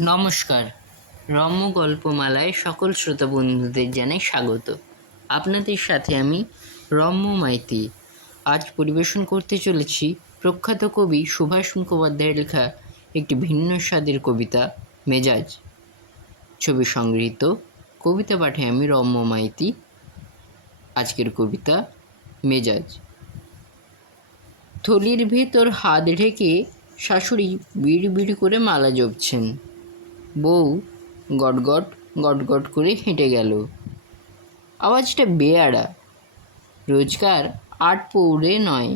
নমস্কার। রম্য গল্পমালায় সকল শ্রোতা বন্ধুদের জানাই স্বাগত। আপনাদের সাথে আমি রম্য মাইতি। আজ পরিবেশন করতে চলেছি প্রখ্যাত কবি সুভাষ মুখোপাধ্যায়ের লেখা একটি ভিন্ন স্বাদের কবিতা মেজাজ। ছবি সংগৃহীত। কবিতা পাঠে আমি রম্য মাইতি। আজকের কবিতা মেজাজ। থলির ভেতর হাত ঢেকে শাশুড়ি বিড় বিড় করে মালা জপছেন। বউ গটগট গটগট করে হেঁটে গেল। আওয়াজটা বেয়াড়া, রোজকার 8 পৌড়ে নয়,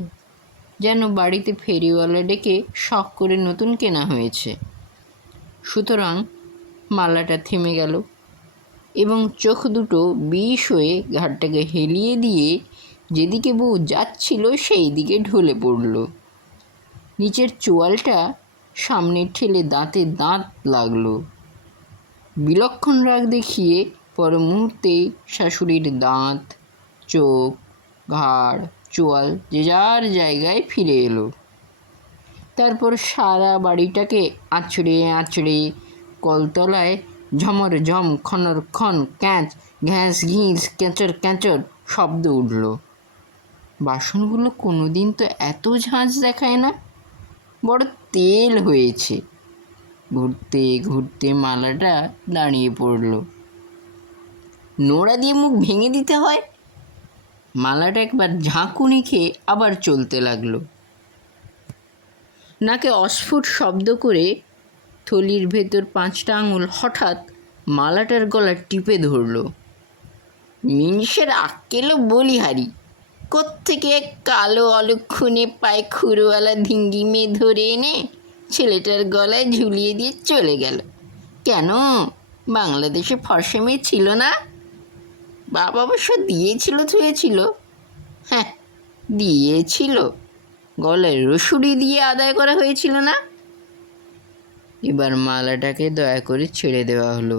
যেন বাড়িতে ফেরিওয়ালা ডেকে শখ করে নতুন কেনা হয়েছে। সুতরাং মালাটা থেমে গেল এবং চোখ দুটো বিষ হয়ে ঘাটটাকে হেলিয়ে দিয়ে যেদিকে বউ যাচ্ছিল সেই দিকে ঢলে পড়ল। নিচের চোয়ালটা সামনে ঠেলে দাঁতে দাঁত লাগলো। বিলক্ষণ রাগ দেখিয়ে পর মুহূর্তেই শাশুড়ির দাঁত, চোখ, ঘাড়, চোয়াল যে যার জায়গায় ফিরে এলো। তারপর সারা বাড়িটাকে আঁচড়ে আঁচড়ে কলতলায় ঝমর ঝম, খনর খন, ক্যাঁচ ঘ্যাঁস ঘিঁস, ক্যাঁচর ক্যাঁচর শব্দ উঠল। বাসনগুলো কোনোদিন তো এত ঝাঁঝ দেখায় না, বড় তেল হয়েছে। ঘুরতে ঘুরতে মালাটা দাঁড়িয়ে পড়ল। নোড়া দিয়ে মুখ ভেঙে দিতে হয়। মালাটা একবার ঝাঁকুনি খেয়ে আবার চলতে লাগলো। নাকে অস্ফুট শব্দ করে থলির ভেতর 5টা আঙুল হঠাৎ মালাটার গলা টিপে ধরল। মিনিষের আক্কেলও বলিহারি, কোত্থেকে কালো অলক্ষণে পায়ে খুরওয়ালা ধিঙ্গি মেয়ে ধরে এনে ছেলেটার গলায় ঝুলিয়ে দিয়ে চলে গেল। কেন, বাংলাদেশে ফর্সা মেয়ে ছিল না? বাবা অবশ্য দিয়েছিল থুয়েছিল। হ্যাঁ, দিয়েছিল, গলায় রসুড়ি দিয়ে আদায় করা হয়েছিল না? এবার মালাটাকে দয়া করে ছেড়ে দেওয়া হলো।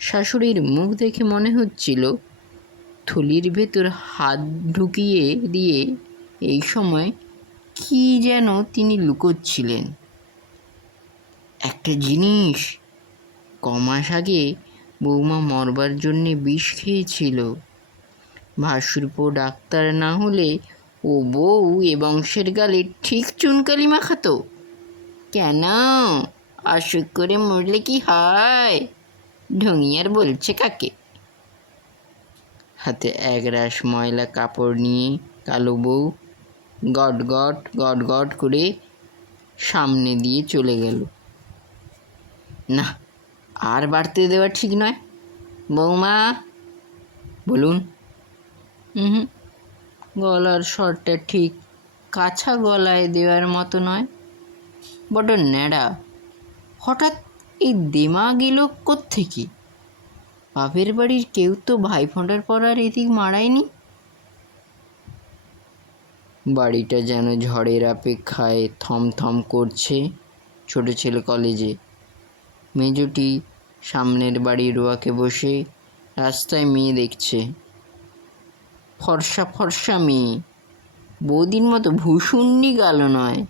শাশুড়ির মুখ দেখে মনে হচ্ছিল থলির ভেতর হাত ঢুকিয়ে দিয়ে এই সময় কি যেন তিনি লুকোচ্ছিলেন। একটা জিনিস, কমাস আগে বৌমা মরবার জন্যে বিষ খেয়েছিল। ভাসুরপো ডাক্তার না হলে ও বউ এ বংশের গালে ঠিক চুনকালি মাখাতো। কেন, অসুখ করে মরলে কি হয়? ঢঙিয়ার বলছে কাকে? হাতে একরাশ ময়লা কাপড় নিয়ে কালো বউ গট গট গট গট করে সামনে দিয়ে চলে গেল। না, আর বাড়তে দেওয়া ঠিক নয়। বৌমা, বলুন। গলার স্বরটা ঠিক কাছা গলায় দেওয়ার মতো নয়, বড় ন্যাড়া। হঠাৎ এই দেমাগ এলো কোত্থেকে? বাপের বাড়ির কেউ তো ভাইফোঁটার পর আর এদিক মারায়নি। বাড়িটা যেন ঝড়ের অপেক্ষায় থমথম করছে। ছোট ছেলে কলেজে, মেজটি সামনের বাড়ির রোয়াকে বসে রাস্তায় মেয়ে দেখছে। ফর্সা ফর্সা মেয়ে, বৌদির মতো ভূষুণ্ডি গালো নয়।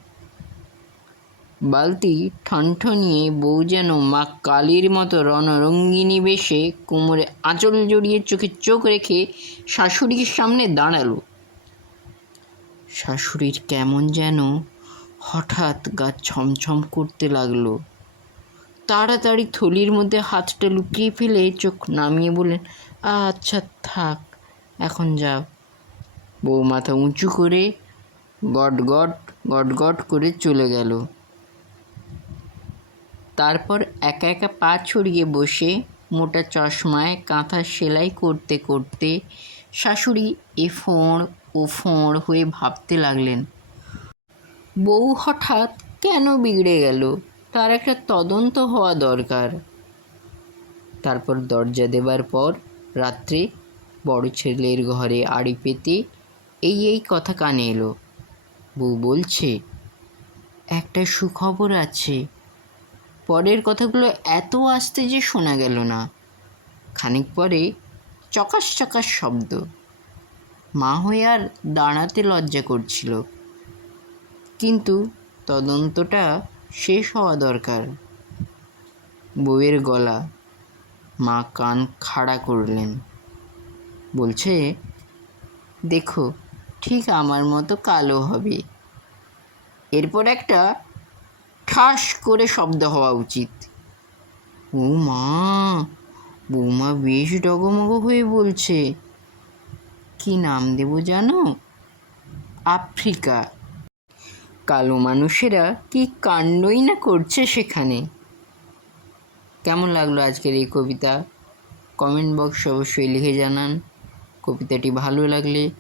বালতি ঠনঠনিয়ে বউ যেন মা কালীর মতো রণরঙ্গিনী বেশে কোমরে আঁচল জড়িয়ে চোখে চোখ রেখে শাশুড়ির সামনে দাঁড়ালো। শাশুড়ির কেমন যেন হঠাৎ গা ছমছম করতে লাগলো। তাড়াতাড়ি থলির মধ্যে হাতটা লুকিয়ে ফেলে চোখ নামিয়ে বললেন, আচ্ছা থাক, এখন যাও। বউ মাথা উঁচু করে গট গট গট গট করে চলে গেল। তারপর একা একা পা ছড়িয়ে বসে মোটা চশমায় কাঁথা সেলাই করতে করতে শাশুড়ি এ ফোঁড় ও ফোঁড় হয়ে ভাবতে লাগলেন, বউ হঠাৎ কেন বিগড়ে গেল, তার একটা তদন্ত হওয়া দরকার। তারপর দরজা দেবার পর রাত্রে বড় ছেলের ঘরে আড়ি পেতে এই কথা কানে এলো। বউ বলছে, একটা সুখবর আছে। পরের কথাগুলো এত আস্তে যে শোনা গেল না। খানিক পরে চকাস চকাস শব্দ। মা হয়ে আর দাঁড়াতে লজ্জা করছিল, কিন্তু তদন্তটা শেষ হওয়া দরকার। বউয়ের গলা। মা কান খাড়া করলেন। বলছে, দেখো ঠিক আমার মতো কালো হবে। এরপর একটা ঠাস করে শব্দ হওয়া উচিত। ও মা, বৌমা বেশ ডগমগ হয়ে বলছে, কি নাম দেব জানো? আফ্রিকা। কালো মানুষেরা কি কাণ্ডই না করছে সেখানে। কেমন লাগলো আজকের এই কবিতা? কমেন্ট বক্সে অবশ্যই লিখে জানান। কবিতাটি ভালো লাগলে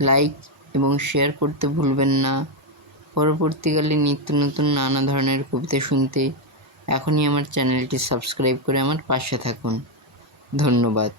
লাইক এবং শেয়ার করতে ভুলবেন না। পরবর্তীকালে নিত্য নতুন নানা ধরনের কবিতা শুনতে এখনই আমার চ্যানেলটি সাবস্ক্রাইব করে আমার পাশে থাকুন। ধন্যবাদ।